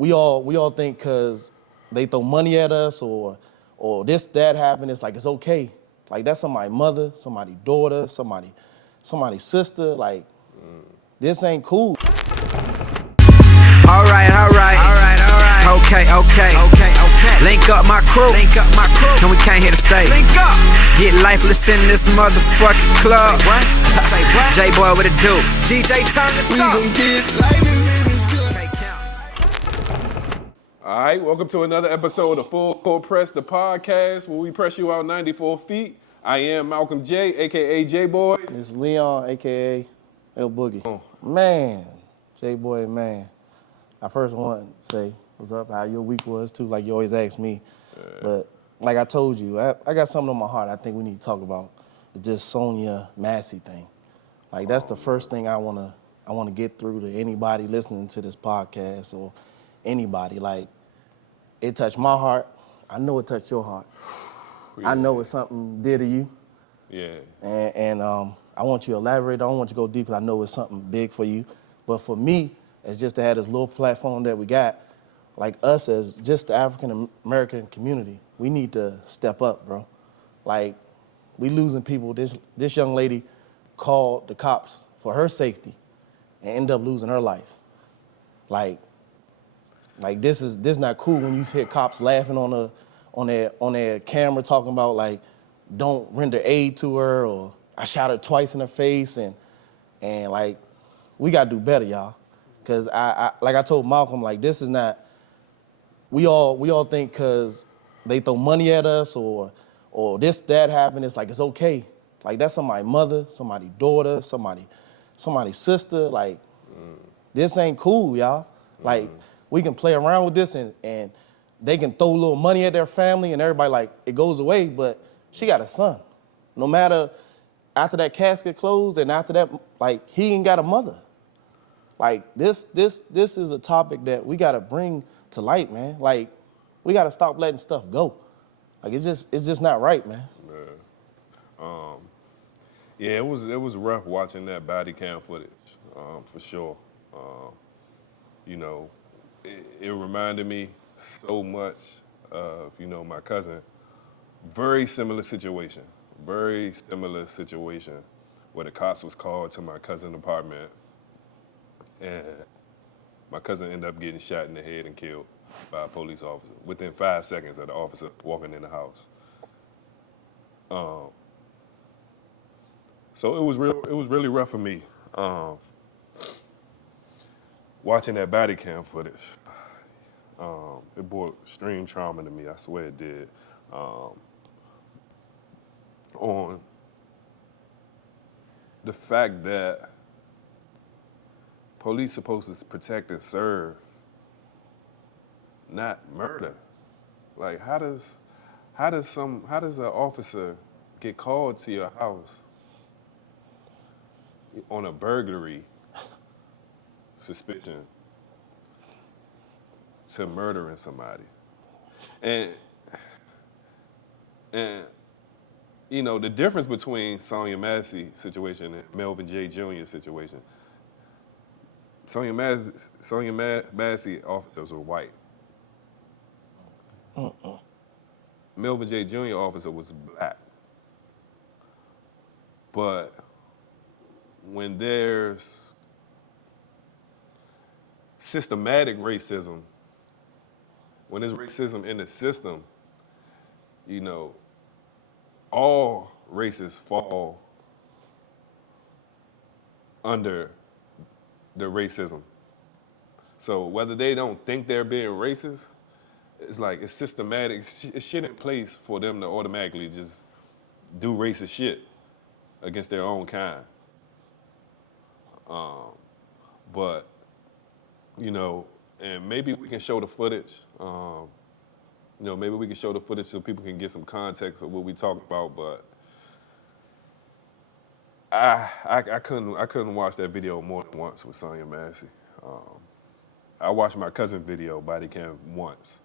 we all think because they throw money at us or this, that happened, it's like it's okay. Like that's somebody's mother, somebody's daughter, somebody's sister. Like this ain't cool. All right. Okay. Link up my crew. And we came here to stay. Link up. Get lifeless in this motherfucking club. Say what? J-Boy, what it do? DJ, turn this up. We gon' get lifeless in this club. All right, welcome to another episode of Full Court Press, the podcast where we press you out 94 feet. I am Malcolm J, a.k.a. J-Boy. This is Leon, a.k.a. El Boogie. Oh. Man, J-Boy, man. I first want to say what's up, how your week was too, like you always ask me. But like I told you, I got something on my heart I think we need to talk about. It's this Sonya Massey thing. Like that's the first thing I wanna get through to anybody listening to this podcast or anybody. Like it touched my heart. I know it touched your heart. Yeah. I know it's something dear to you. Yeah. And I want you to elaborate. I don't want you to go deep because I know it's something big for you. But for me, it's just to have this little platform that we got. Like us as just the African American community, we need to step up, bro. Like we losing people. This young lady called the cops for her safety and ended up losing her life. Like this is not cool when you hear cops laughing on their camera talking about like don't render aid to her or I shot her twice in the face and like we gotta do better, y'all. Cause I like I told Malcolm, like this is not, we all think cause they throw money at us or this, that happened, it's like it's okay. Like that's somebody's mother, somebody's daughter, somebody's sister. Like this ain't cool, y'all. Like we can play around with this and they can throw a little money at their family and everybody like it goes away, but she got a son. No matter after that casket closed and after that, like he ain't got a mother. Like this is a topic that we gotta bring to light, man. Like we gotta stop letting stuff go. Like it's just not right, man. Yeah, it was rough watching that body cam footage, for sure. You know, it reminded me so much of, my cousin. Very similar situation where the cops was called to my cousin's apartment and my cousin ended up getting shot in the head and killed by a police officer within 5 seconds of the officer walking in the house. So it was really rough for me watching that body cam footage. It brought extreme trauma to me. I swear it did. On the fact that police supposed to protect and serve, not murder. Like how does an officer get called to your house on a burglary suspicion to murdering somebody? And the difference between Sonya Massey situation and Melvin J. Jr. situation. Sonya Massey officers were white. Melvin J. Jr. officer was black. But when there's systematic racism, when there's racism in the system, all races fall under the racism. So whether they don't think they're being racist, it's like it's systematic. It's shit in place for them to automatically just do racist shit against their own kind. But and maybe we can show the footage. Maybe we can show the footage so people can get some context of what we talk about. But I couldn't watch that video more than once with Sonya Massey. I watched my cousin video body cam once.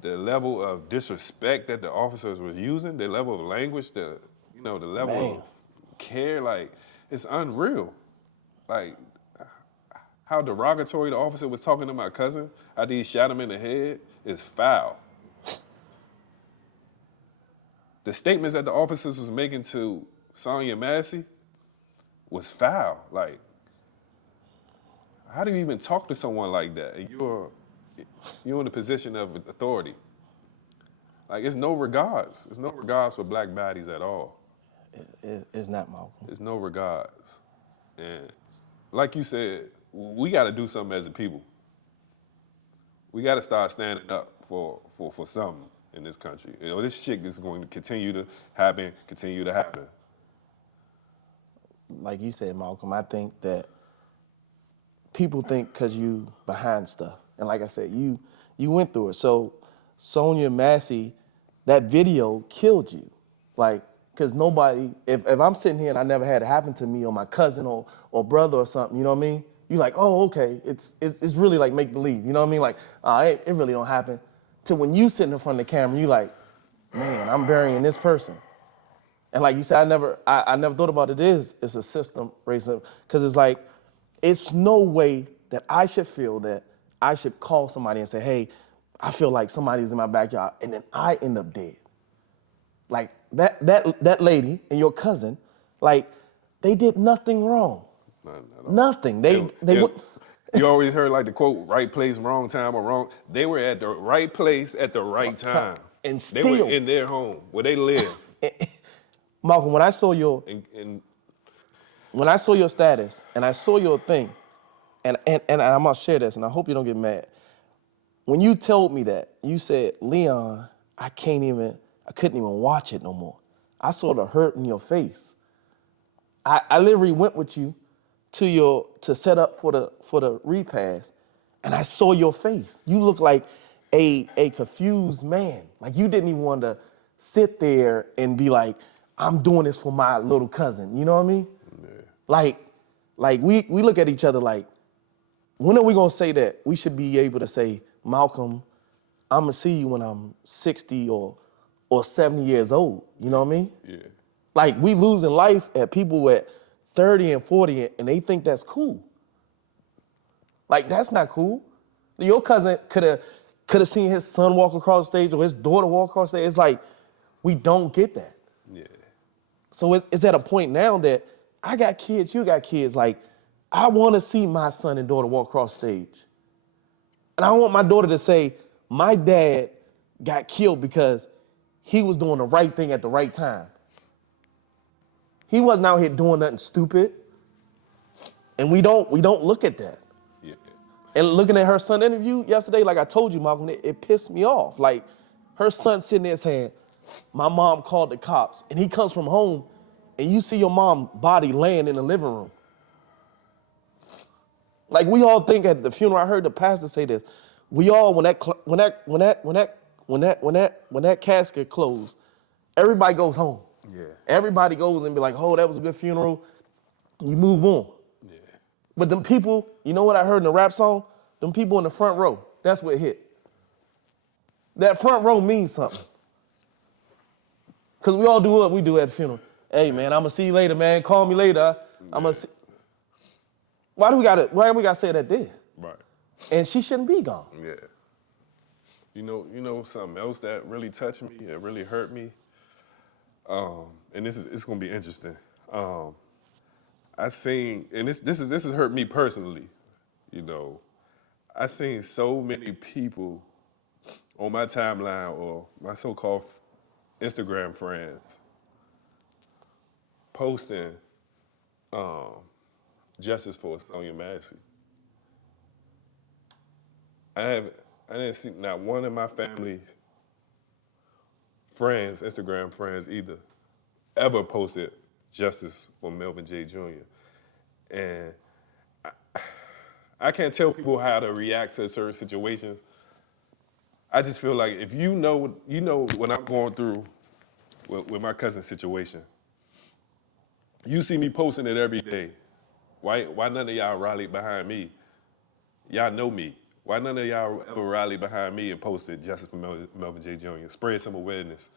The level of disrespect that the officers was using, the level of language, the level of care, like it's unreal. Like how derogatory the officer was talking to my cousin, how he shot him in the head, is foul. The statements that the officers was making to Sonya Massey was foul. Like, how do you even talk to someone like that? And you're in a position of authority. Like, it's no regards. It's no regards for black bodies at all. It's not, Malcolm. There's no regards. And like you said, we got to do something as a people. We got to start standing up for something in this country. You know, this shit is going to continue to happen. Like you said, Malcolm, I think that people think because you behind stuff. And like I said, you went through it. So Sonya Massey, that video killed you. Like, because nobody, if I'm sitting here and I never had it happen to me or my cousin or brother or something, you know what I mean? You're like, oh, okay, it's really like make-believe, you know what I mean? Like, it really don't happen. To when you sitting in front of the camera, you like, man, I'm burying this person. And like you said, I never thought about it's a system racism, because it's like, it's no way that I should feel that I should call somebody and say, hey, I feel like somebody's in my backyard, and then I end up dead. Like that lady and your cousin, like they did nothing wrong. Nothing. You always heard like the quote, right place, wrong time, or wrong. They were at the right place at the right time. And they were in their home where they live. Malcolm, when I saw your status and I saw your thing, and I'm gonna share this, and I hope you don't get mad. When you told me that, you said, Leon, I couldn't even watch it no more. I saw the hurt in your face. I literally went with you to set up for the repast, and I saw your face. You look like a confused man. Like you didn't even want to sit there and be like, I'm doing this for my little cousin. You know what I mean? Yeah. Like we look at each other like, when are we gonna say that? We should be able to say, Malcolm, I'm gonna see you when I'm 60 or 70 years old. You know what I mean? Yeah. Like we losing life at people at 30 and 40 and they think that's cool. Like that's not cool. Your cousin could have seen his son walk across the stage or his daughter walk across the stage. It's like, we don't get that. Yeah. So it's at a point now that I got kids, you got kids. Like, I want to see my son and daughter walk across stage. And I want my daughter to say, my dad got killed because he was doing the right thing at the right time. He wasn't out here doing nothing stupid. And we don't look at that. Yeah. And looking at her son interview yesterday, like I told you, Malcolm, it pissed me off. Like, her son sitting there saying, my mom called the cops, and he comes from home, and you see your mom's body laying in the living room. Like we all think at the funeral, I heard the pastor say this. We all, when that casket closed, everybody goes home. Yeah. Everybody goes and be like, oh, that was a good funeral. You move on. Yeah. But them people, you know what I heard in the rap song? Them people in the front row, that's what hit. That front row means something. Because we all do what we do at the funeral. Hey, man, I'm going to see you later, man. Call me later. I'm going to see. Why do we gotta say that there? Right. And she shouldn't be gone. Yeah. You know something else that really touched me, that really hurt me? And it's gonna be interesting. I seen, and this has hurt me personally, you know. I seen so many people on my timeline or my so-called Instagram friends posting justice for Sonya Massey. I didn't see not one of my family friends, Instagram friends either, ever posted justice for Melvin J. Jr. And I can't tell people how to react to certain situations. I just feel like if you know what I'm going through with my cousin's situation, you see me posting it every day. Why none of y'all rallied behind me? Y'all know me. Why none of y'all ever rallied behind me and posted justice for Melvin J. Jr., spread some awareness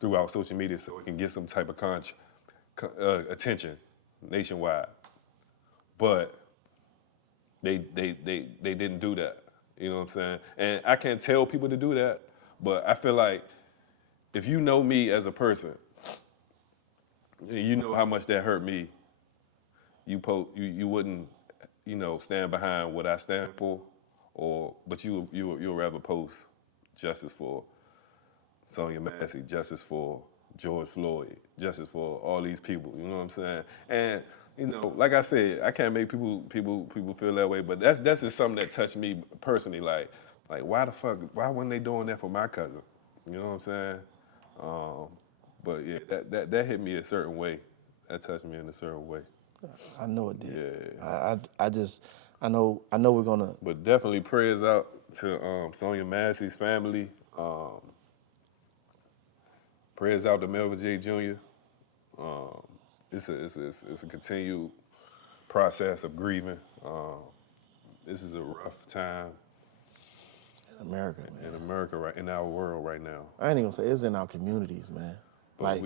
throughout social media so it can get some type of attention nationwide. But they didn't do that. You know what I'm saying? And I can't tell people to do that, but I feel like if you know me as a person, you know how much that hurt me. You wouldn't, stand behind what I stand for, but you'll rather post justice for Sonya Massey, justice for George Floyd, justice for all these people. You know what I'm saying? And like I said, I can't make people feel that way, but that's just something that touched me personally. Like why weren't they doing that for my cousin? You know what I'm saying? But yeah, that hit me a certain way. That touched me in a certain way. I know it did. Yeah. I know we're gonna. But definitely prayers out to Sonya Massey's family. Prayers out to Melvin J. Jr. It's a continued process of grieving. This is a rough time In America, man. in America, in our world right now. I ain't even gonna say it's in our communities, man. But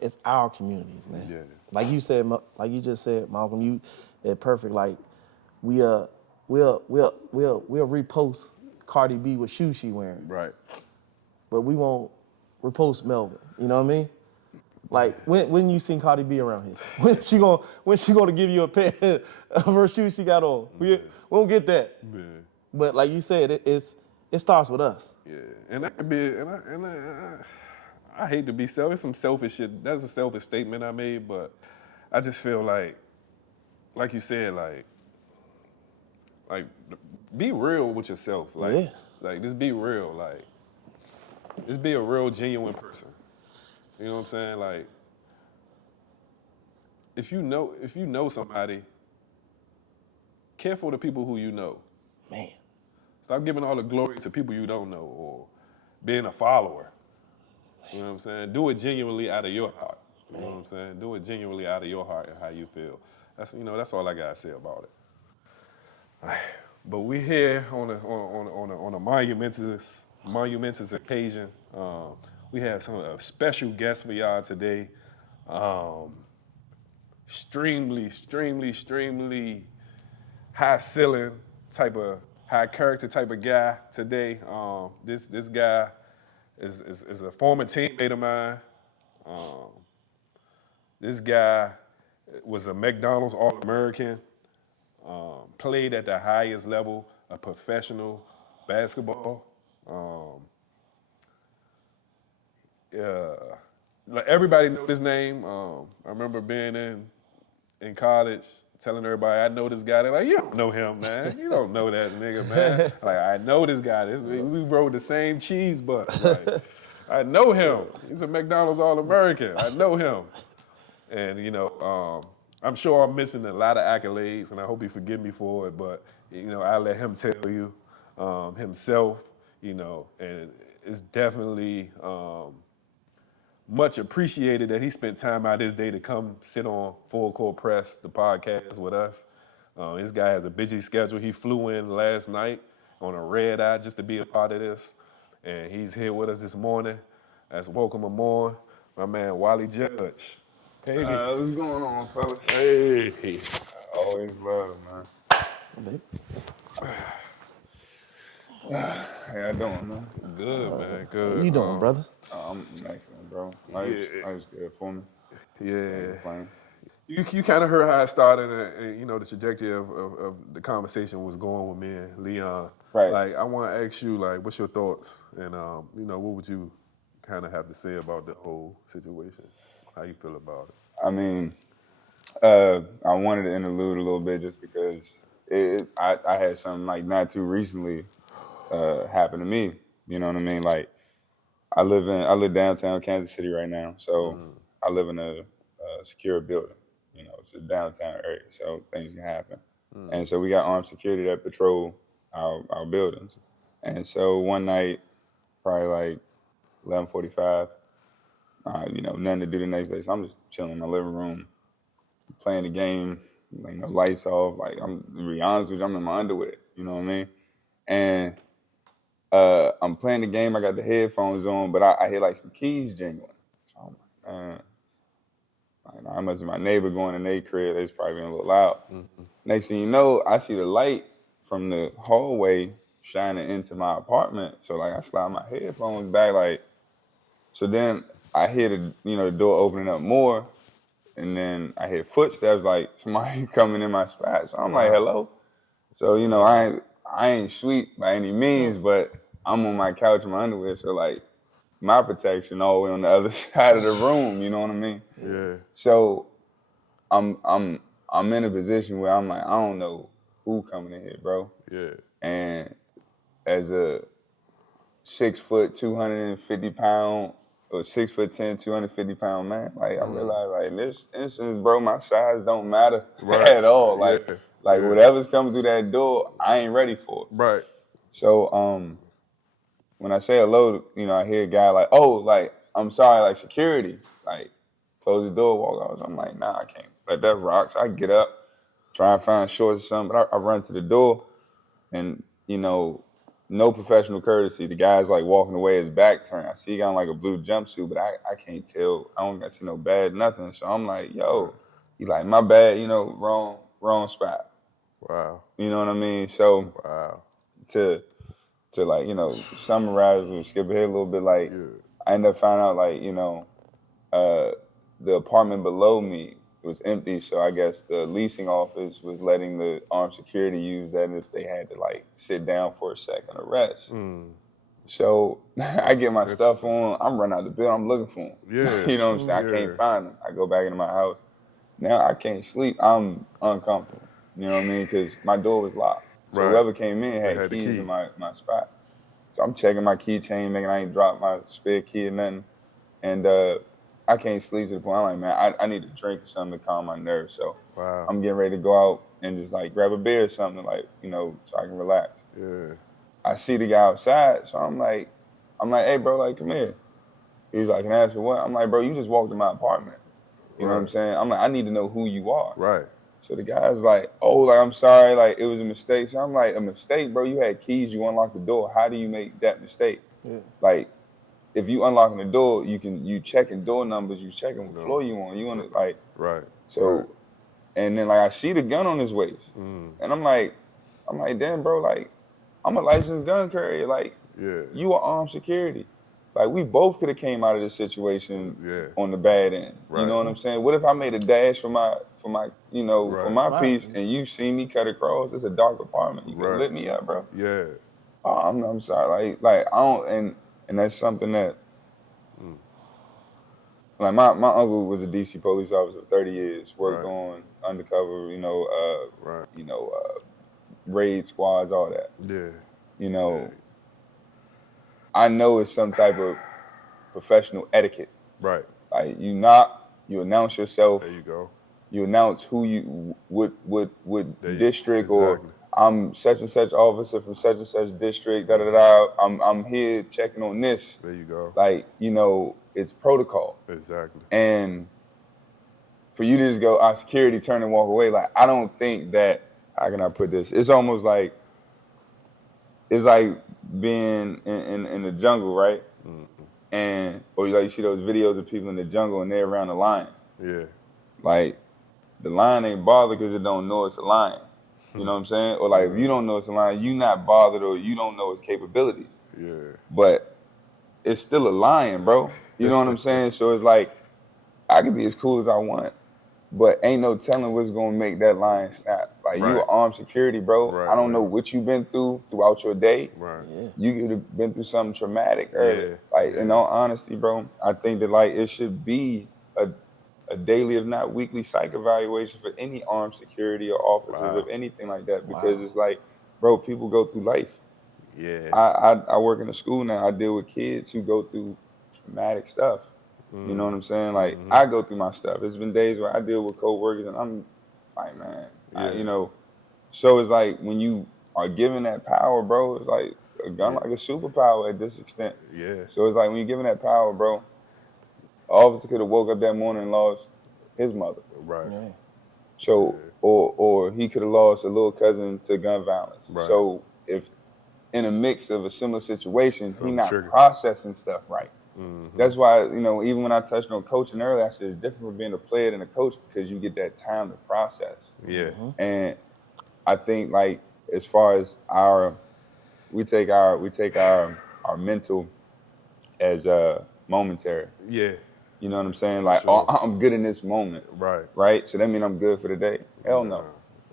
It's our communities, man. Yeah. Like you said, like you just said, Malcolm, you it perfect. Like we'll repost Cardi B with shoes she wearing, Right. but we won't repost Melvin. You know what I mean? Like when you seen Cardi B around here, when she gonna give you a pair of her shoes she got on? We won't get that. Yeah. But like you said, it starts with us. Yeah. And that could be, I hate to be selfish. Some selfish shit. That's a selfish statement I made, but I just feel like you said, like be real with yourself. Like just be real. Like just be a real, genuine person. You know what I'm saying? Like if you know somebody, care for the people who you know. Man. Stop giving all the glory to people you don't know or being a follower. You know what I'm saying? Do it genuinely out of your heart. You know what I'm saying? Do it genuinely out of your heart and how you feel. That's all I gotta say about it. But we here on a monumentous occasion. We have a special guest for y'all today. Extremely high ceiling type of high character type of guy today. This guy is a former teammate of mine. This guy was a McDonald's All-American, played at the highest level of professional basketball. Like everybody know his name. I remember being in college, telling everybody I know this guy. They're like, you don't know him, man. You don't know that nigga, man. Like I know this guy. We rode the same cheese bus. Like, I know him. He's a McDonald's All-American. I know him. And I'm sure I'm missing a lot of accolades, and I hope he forgive me for it. But I'll let him tell you himself. And it's definitely much appreciated that he spent time out his day to come sit on Full Court Press, the podcast with us. This guy has a busy schedule. He flew in last night on a red eye just to be a part of this, and he's here with us this morning. Let's welcome him on, my man Wally Judge. Hey. What's going on, fellas? Hey. Always love, man. How y'all doing, man? Good, man. Good. What you doing, brother? I'm excellent, bro. Life's good for me. Yeah. Fine. You kind of heard how I started, and the trajectory of the conversation was going with me and Leon. Right. Like, I want to ask you, like, what's your thoughts, and what would you kind of have to say about the whole situation? How you feel about it? I mean, I wanted to interlude a little bit just because I had something like not too recently happen to me. You know what I mean? Like, I live downtown Kansas City right now, so I live in a secure building. It's a downtown area, so things can happen. And so we got armed security that patrol our buildings. And so one night, probably like 11:45, nothing to do the next day. So I'm just chilling in my living room, playing the game, like the lights off. Like to be honest with you, I'm in my underwear. You know what I mean? And I'm playing the game. I got the headphones on, but I hear like some keys jingling. So I'm like, I must be my neighbor going in their crib. They was probably being a little loud. Next thing you know, I see the light from the hallway shining into my apartment. So like I slide my headphones back, like, so then I hear the door opening up more, and then I hear footsteps, like somebody coming in my spot. So I'm like, hello. So I ain't sweet by any means, but I'm on my couch in my underwear, so like my protection all the way on the other side of the room. You know what I mean? Yeah. So I'm in a position where I'm like, I don't know who coming in here, bro. Yeah. And as a 6 foot, 250 pound, or 6'10", 250 pound man, like I realized, like in this instance, bro, my size don't matter at all. Like whatever's coming through that door, I ain't ready for it. Right. So when I say hello, I hear a guy like, oh, like I'm sorry, like security, like close the door, walk out. So I'm like, nah, I can't let that rock. So I get up, try and find shorts or something, but I run to the door, and no professional courtesy. The guy's like walking away, his back turned. I see he got on like a blue jumpsuit, but I can't tell. I don't see no bad nothing. So I'm like, yo, he like, my bad, wrong spot. Wow. You know what I mean? So Wow. to like, summarize, we'll skip ahead a little bit, like I ended up finding out like, the apartment below me was empty, so I guess the leasing office was letting the armed security use that if they had to like sit down for a second or rest. So I get my stuff on, I'm running out the building, I'm looking for them. Yeah. You know what I'm saying? I can't find them. I go back into my house. Now I can't sleep. I'm uncomfortable. You know what I mean? Because my door was locked. So whoever came in had keys in my spot. So I'm checking my keychain, making I ain't dropped my spare key or nothing. And I can't sleep to the point I'm like, man, I need a drink or something to calm my nerves. So I'm getting ready to go out and just like grab a beer or something, like, so I can relax. Yeah. I see the guy outside, so I'm like, hey, bro, like, come here. He's like, can I ask for what? I'm like, bro, you just walked in my apartment. You know what I'm saying? I'm like, I need to know who you are. Right. So the guy's like, oh, like, I'm sorry, like, it was a mistake. So I'm like, a mistake, bro? You had keys, you unlocked the door. How do you make that mistake? Yeah. Like, if you unlocking the door, you checking door numbers, you checking what floor you on. You on it, like, right. So, and then like I see the gun on his waist, and I'm like, damn, bro, like, I'm a licensed gun carrier, like, you are armed security, like, we both could have came out of this situation on the bad end. You know what I'm saying? What if I made a dash for my for my piece, and you see me cut across? It's a dark apartment. You could lit me up, bro. Yeah. Oh, I'm sorry, like I don't, and that's something that, like my uncle was a DC police officer for 30 years, worked on undercover, raid squads, all that. Yeah. I know it's some type of professional etiquette. Right. Like you knock, you announce yourself. There you go. You announce who you what district, exactly. or I'm such and such officer from such and such district. I'm here checking on this. There you go. Like, it's protocol. Exactly. And for you to just go, our security, turn and walk away, like, I don't think that, how can I put this? It's almost like, it's like being in the jungle, right? Or like you see those videos of people in the jungle and they're around a lion. Yeah. Like, the lion ain't bothered because it don't know it's a lion. You know what I'm saying? Or like, if you don't know it's a lion, you not bothered, or you don't know its capabilities. Yeah. But it's still a lion, bro. You know what I'm saying? So it's like, I can be as cool as I want, but ain't no telling what's gonna make that lion snap. Like, you are armed security, bro. I don't know what you've been throughout your day. Right. Yeah. You could have been through something traumatic earlier. Like, in all honesty, bro, I think that, like, it should be a daily, if not weekly, psych evaluation for any armed security or officers of anything like that, because it's like, bro, people go through life. Yeah. I work in a school now. I deal with kids who go through traumatic stuff. You know what I'm saying? Like, I go through my stuff. It's been days where I deal with co-workers and I'm like, man, so it's like, when you are given that power, bro, it's like a gun, like a superpower at this extent. Yeah. So it's like, when you're given that power, bro, an officer could have woke up that morning and lost his mother. Right. Yeah. So, or he could have lost a little cousin to gun violence. Right. So if in a mix of a similar situation, he not trigger. processing stuff right. That's why, you know, even when I touched on coaching earlier, I said it's different from being a player than a coach because you get that time to process. Yeah. And I think like as far as we take our mental as momentary. Yeah. You know what I'm saying? Like, Sure. oh, I'm good in this moment. Right? So that means I'm good for the day. Hell no.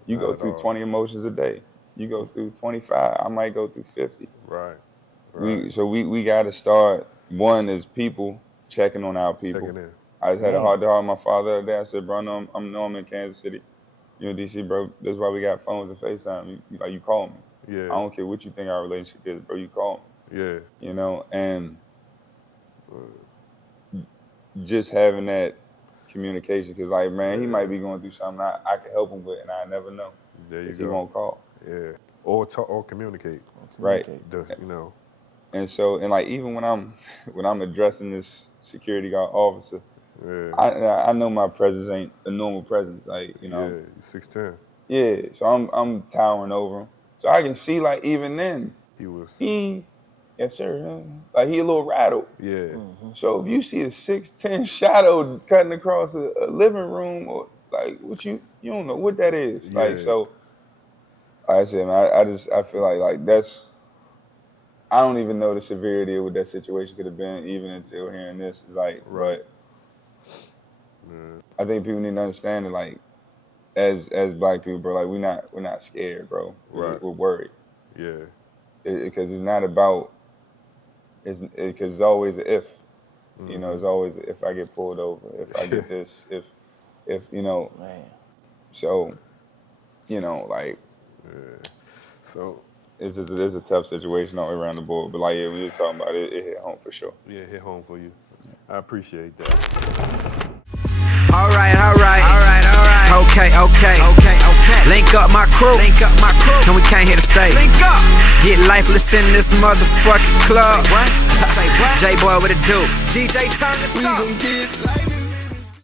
You go through 20 emotions a day. You go through 25. I might go through 50. Right. We got to start, one, as people, checking on our people. Checking in. I had a heart to heart with my father the other day. I said, bro, I know I'm in Kansas City. You in D.C., bro. That's why we got phones and FaceTime. You call me. Yeah. I don't care what you think our relationship is, bro. You call me. Yeah. You know, and just having that communication, because like, man, he might be going through something I can help him with, and I never know. There you Because go. he won't call. Yeah. Or talk or communicate. Right. You know. And so, and like even when I'm addressing this security guard officer, I know my presence ain't a normal presence. Like, you know. Yeah, 6'10". Yeah. So I'm towering over him. So I can see like even then yes sir. Like he a little rattled. Yeah. So if you see a 6'10" shadow cutting across a living room, or like what you don't know what that is. Yeah. Like, so like I said, man, I feel like that's, I don't even know the severity of what that situation could have been even until hearing this. It's like, but I think people need to understand that, like, as black people, bro, like we're not scared, bro. We're worried. Yeah. Because it's not about, because it's always an if. You know, it's always if I get pulled over, if I get this, if you know, Man. So, you know, like, So it's a tough situation all around the board. But like, yeah, we was talking about it, it hit home for sure. Yeah, hit home for you. I appreciate that. All right. Okay. Link up my crew. No, we can't hit the stage. Link up. Get lifeless in this motherfucking club. Say what? J-Boy with a dude. DJ, turn this up. We gon' get lifeless.